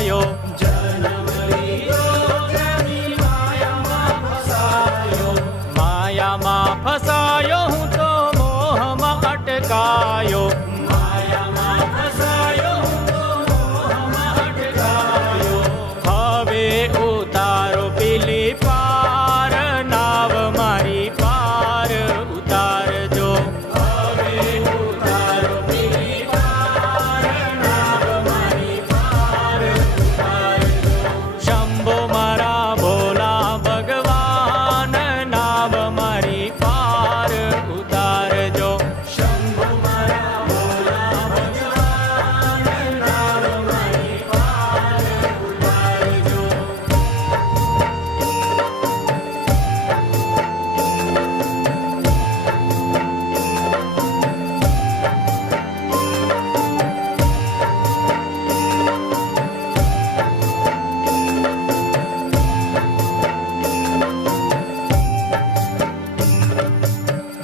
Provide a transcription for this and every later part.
ફસાયો, માયામાં ફસાયો હું તો મોહમાં અટકાયો, હવે ઉતારો પેલી પાર, નાવ મારી પાર ઉતારજો. હવે ઉતારો પેલી પાર, નાવ મારી પાર ઉતારજો. શંભો મારા ભોલા ભગવાન, નાવ મારી પાર ઉતારજો. શંભો મારા ભોલા ભગવાન, નાવ મારી પાર ઉતારજો.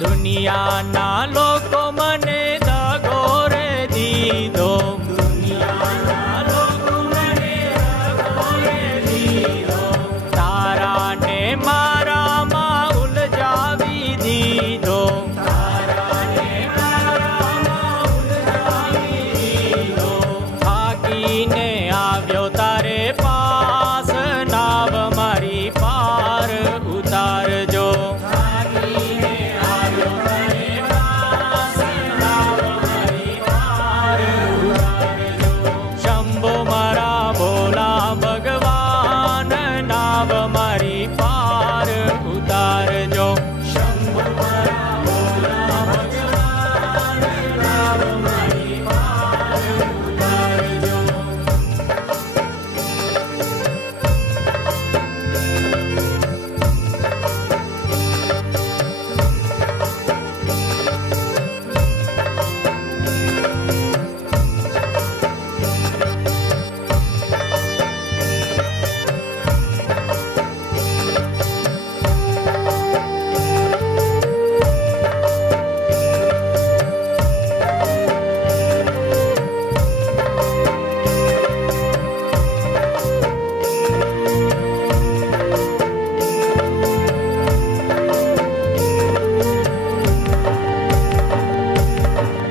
દુનિયાના લોકો મને દગો રે દીધો, દુનિયાના લોકો મને દગો રે દીધો. તારાને મારામાં ઉલઝાવી દીધો, તારાને મારામાં ઉલઝાવી દીધો. થાકીને આવ્યો તારે પાસ, નાવ મારી પાર ઉતારજો. શંભો મારા ભોલા ભગવાન, નાવ મારી પાર ઉતારજો. શંભો મારા ભોલા ભગવાન, નાવ મારી પાર ઉતારજો.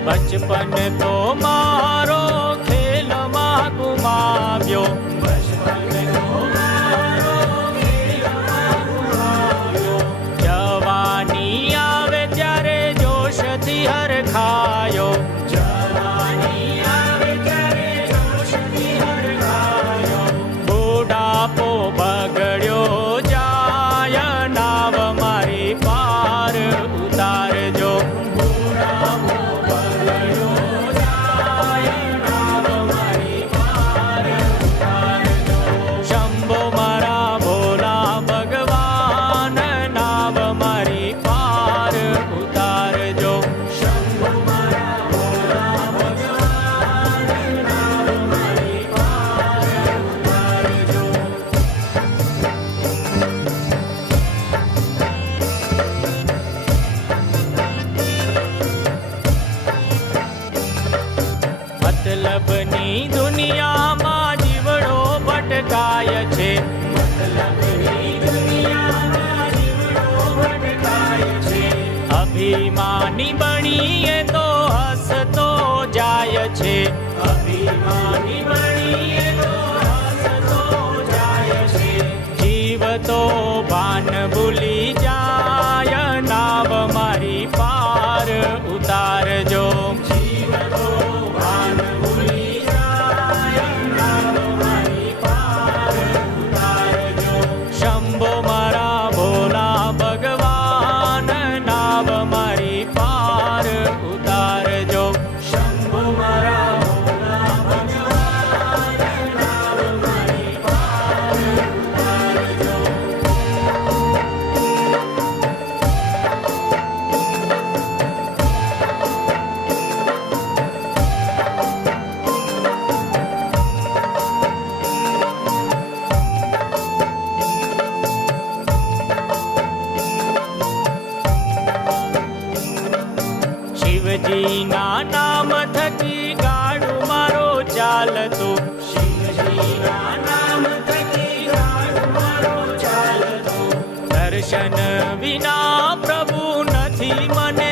બચપન તો મારો ખેલમાં ગુમાવ્યો, બચપન તો મારો ખેલમાં ગુમાવ્યો. જવાની આવે ત્યારે જોશથી હરખાયો, જવાની આવે ત્યારે જોશથી હરખાયો. બુઢાપો બગડ્યો જાય, નાવ મારી પાર ઉતારજો. બુઢાપો શંભો મારા ભોલા ભગવાન, નાવ મારી પાર ઉતારજો. શંભો મારા ભોલા ભગવાન, નાવ મારી પાર ઉતારજો. મતલબની દુનિયામાં જીવડો ભટકાય છે, મતલબની દુનિયામાં જીવડો ભટકાય છે. અભિમાની બનીએ તો હસતો જાય છે, અભિમાની બનીએ તો હસતો જાય છે. જીવ તો ભાન ભૂલી જાય, નાવ મારી પાર ઉતારજો. જીવ તો ભાન ભૂલી જાય, નાવ મારી પાર ઉતારજો. શંભો મારા ભોલા ભગવાન, નાવ મારી પાર ઉતારજો. શંભો મારા ભોલા ભગવાન, નાવ મારી પાર ઉતારજો. શિવજીના નામ થકી ગાડું મારો ચાલતું, શિવજીના વિના પ્રભુ નથી મને